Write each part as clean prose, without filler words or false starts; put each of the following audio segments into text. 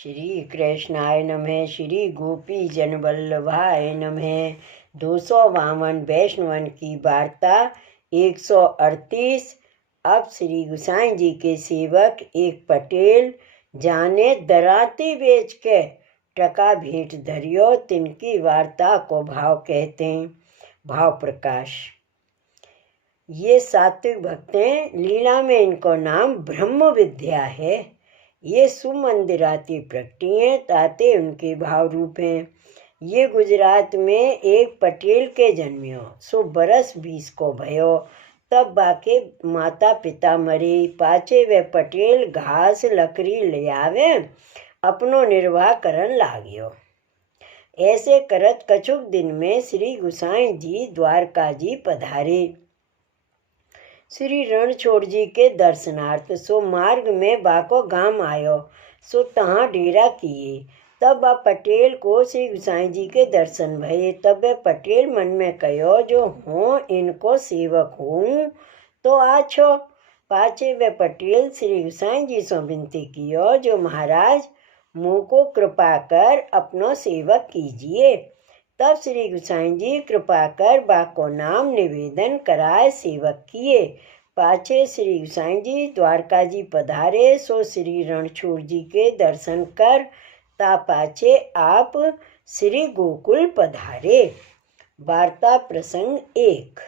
श्री कृष्णाय नमः। श्री गोपी जन वल्लभाय नमः। 252 वैष्णवन की वार्ता 138। अब श्री गुसाई जी के सेवक एक पटेल जाने दराती बेच के टका भेंट धरियो, तिनकी वार्ता को भाव कहते हैं। भाव प्रकाश। ये सात्विक भक्त हैं, लीला में इनको नाम ब्रह्म विद्या है। ये सुमंदिराती प्रकटी हैं, ताते उनके भाव रूप हैं। ये गुजरात में एक पटेल के जन्मियो, सो बरस 20 को भयो। तब बाके माता पिता मरे। पाचे वे पटेल घास लकड़ी ले आवे, अपनो निर्वाह करन लाग्यो। ऐसे करत कछुक दिन में श्री गुसाई जी द्वारका जी पधारे श्री रणछोड़ जी के दर्शनार्थ। सो मार्ग में बाको गांव आयो, सो तहाँ डेरा किए। तब वह पटेल को श्री गुसाई जी के दर्शन भये। तब वह पटेल मन में कहो, जो हो इनको सेवक हूँ तो आछो। पाछे वे पटेल श्री गुसाई जी से विनती कियो, जो महाराज मुँह को कृपा कर अपनो सेवक कीजिए। तब श्री गुसाई जी कृपा कर बाको नाम निवेदन कराए सेवक किए। पाछे श्री गुसाई जी द्वारका जी पधारे। सो श्री रणछोड़ जी के दर्शन कर ता पाछे आप श्री गोकुल पधारे। वार्ता प्रसंग 1।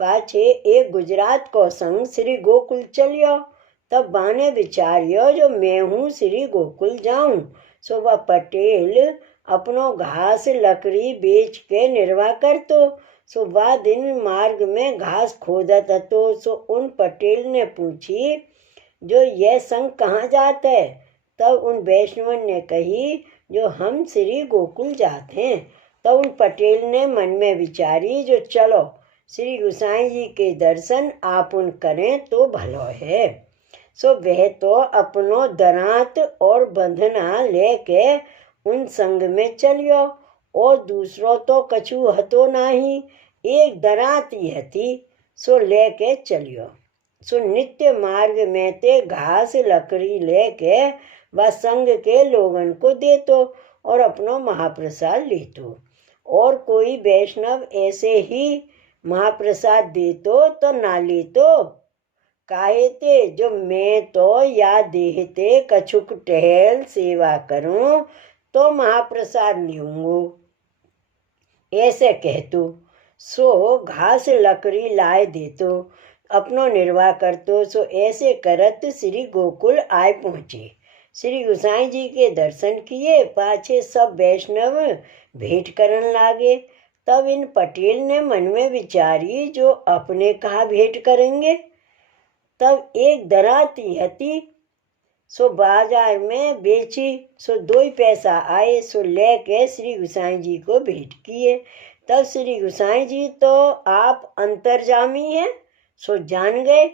पाछे एक गुजरात को संग श्री गोकुल चलियो। तब बाने विचारियो, जो मैं हूँ श्री गोकुल जाऊं। सो वह पटेल अपनो घास लकड़ी बेच के निर्वाह करतो। सो वह दिन मार्ग में घास खोदत हतो। सो उन पटेल ने पूछी, जो यह संग कहाँ जाते है। तब उन वैष्णवन ने कही, जो हम श्री गोकुल जाते हैं। तब उन पटेल ने मन में विचारी, जो चलो श्री गुसाई जी के दर्शन आप उन करें तो भलो है। सो वह तो अपनो दरात और बंधना लेके उन संग में चलियो, और दूसरो तो कछु हतो नाही, एक दरात ही हती। सो लेके चलियो। सो नित्य मार्ग में ते घास लकड़ी लेके वह संग के लोगन को देतो और अपनो महाप्रसाद लेतो। और कोई वैष्णव ऐसे ही महाप्रसाद देतो तो ना लेतो। काहे ते, जो मैं तो या देहते कछुक टहल सेवा करूं तो महाप्रसाद लूंगो, ऐसे कहतो। सो घास लकड़ी लाए देतो, अपनो निर्वाह करतो। सो ऐसे करत श्री गोकुल आए पहुँचे। श्री गुसाई जी के दर्शन किए। पाछे सब वैष्णव भेंट करन लागे। तब इन पटेल ने मन में विचारी, जो अपने कहाँ भेंट करेंगे। तब एक दराती हती, सो बाजार में बेची। सो 2 पैसा आए। सो लेके श्री गुसाई जी को भेंट किए। तब श्री गुसाई जी तो आप अंतर्जामी हैं, सो जान गए।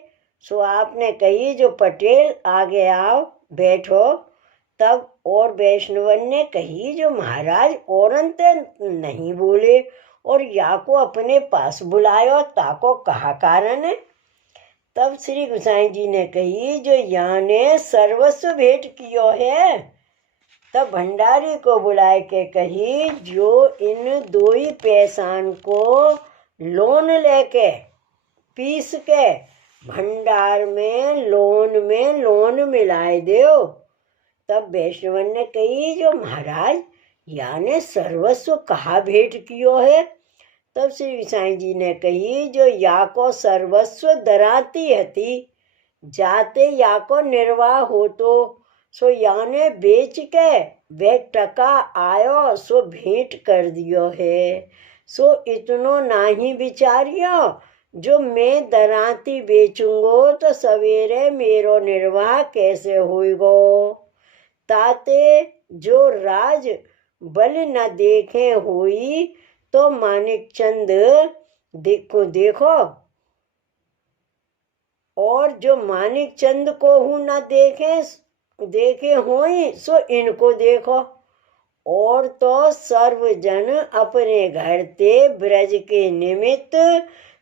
सो आपने कही, जो पटेल आगे आओ बैठो। तब और वैष्णवन ने कही, जो महाराज औरन ते नहीं बोले और या को अपने पास बुलायो, ताको कहा कारण है। तब श्री गुसाई जी ने कही, जो यहाँ ने सर्वस्व भेंट कियो है। तब भंडारी को बुलाए के कही, जो इन 2 पैसान को लोन लेके पीस के भंडार में लोन मिलाए दो। तब वैष्णवन ने कही, जो महाराज याने सर्वस्व कहा भेंट कियो है। तब श्री गुसाई जी ने कही, जो या को सर्वस्व दराती हती, जाते या को निर्वाह हो तो। सो याने बेच के वे टका आयो, सो भेंट कर दियो है। सो इतनो नाही विचारियो, जो मैं दराती बेचूंगो तो सवेरे मेरो निर्वाह कैसे होइगो। ताते जो राज बल न देखे हुई, तो मानिक चंद देखो और जो मानिक चंद को हूँ न देखे होई, सो इनको देखो। और तो सर्वजन अपने घर ते ब्रज के निमित्त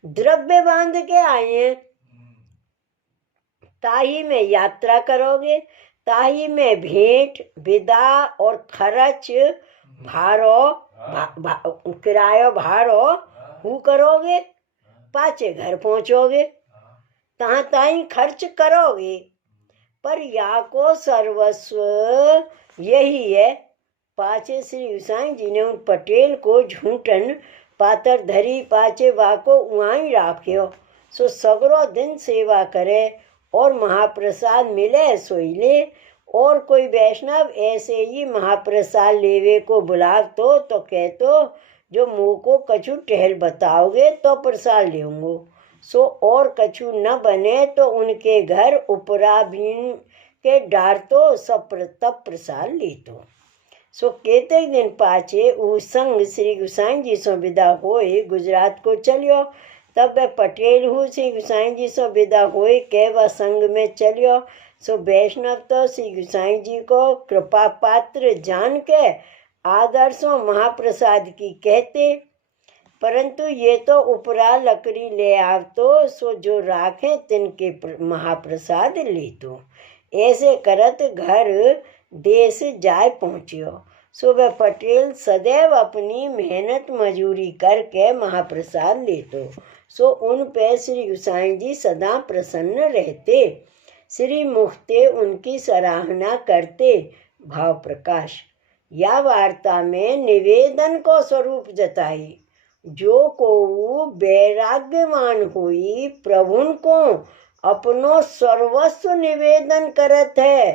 द्रव्य बांध के आए हैं, ताही में यात्रा करोगे। ताही में भेंट विदा और खर्च भारो किरायो भारो हु करोगे, पाचे घर पहुँचोगे, तहाँ ताई खर्च करोगे। पर या को सर्वस्व यही है। पाचे श्री गोसाई जी ने उन पटेल को झूठन पातर धरी पाचे वाको उआई राख्यो। सो सगरो दिन सेवा करे और महाप्रसाद मिले सोई ले। और कोई वैष्णव ऐसे ही महाप्रसाद लेवे को बुलाव तो कहतो जो मुँह को कछु टहल बताओगे तो प्रसाद लेंगो। सो और कछु न बने तो उनके घर उपरा बीन के डार तो सब तब प्रसाद लेतो। सो केते दिन पाचे उ संग श्री गोसाई जी सो विदा होए गुजरात को चलियो। तब वह पटेल हूँ श्री गोसाई जी सो विदा होए के वह संग में चलियो। सो वैष्णव तो श्री गोसाई जी को कृपा पात्र जान के आदर्शों महाप्रसाद की कहते, परंतु ये तो उपरा लकड़ी ले आव तो सो जो राखे तिनके महाप्रसाद ले तो। ऐसे करत घर देश जाय पहुँचियो। सो वह पटेल सदैव अपनी मेहनत मजूरी करके महाप्रसाद लेतो। सो उन पे श्री गोसाई जी सदा प्रसन्न रहते। श्री मुखते उनकी सराहना करते। भाव प्रकाश या वार्ता में निवेदन को स्वरूप जताई। जो को वैराग्यवान हुई प्रभुन को अपनो सर्वस्व निवेदन करत है,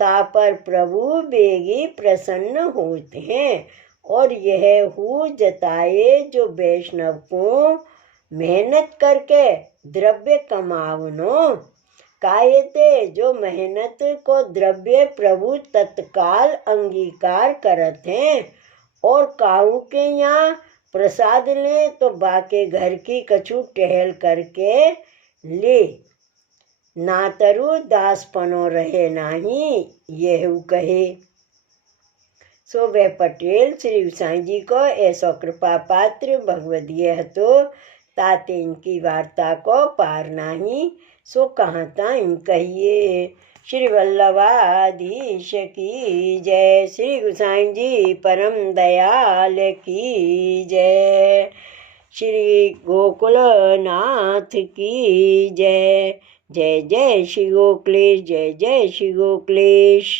ता पर प्रभु बेगी प्रसन्न होते हैं। और यह हु जताए जो वैष्णव को मेहनत करके द्रव्य कमावनो कायते, जो मेहनत को द्रव्य प्रभु तत्काल अंगीकार करत हैं। और काहू के यहाँ प्रसाद ले तो बाके घर की कछु टहल करके ले, ना तरु दासपनो रहे नाही, यह कहे। सो वह पटेल श्री गोसाई जी को ऐसो कृपा पात्र भगवदीय हतो, ताते इनकी वार्ता को पार नाही। सो कहाँ ताई कहिए। श्री वल्लभाधीश की जय। श्री गोसाई जी परम दयाल की जय। श्री गोकुलनाथ की जय। जय जय श्री गोकुलेश, जय जय श्री गोकुलेश।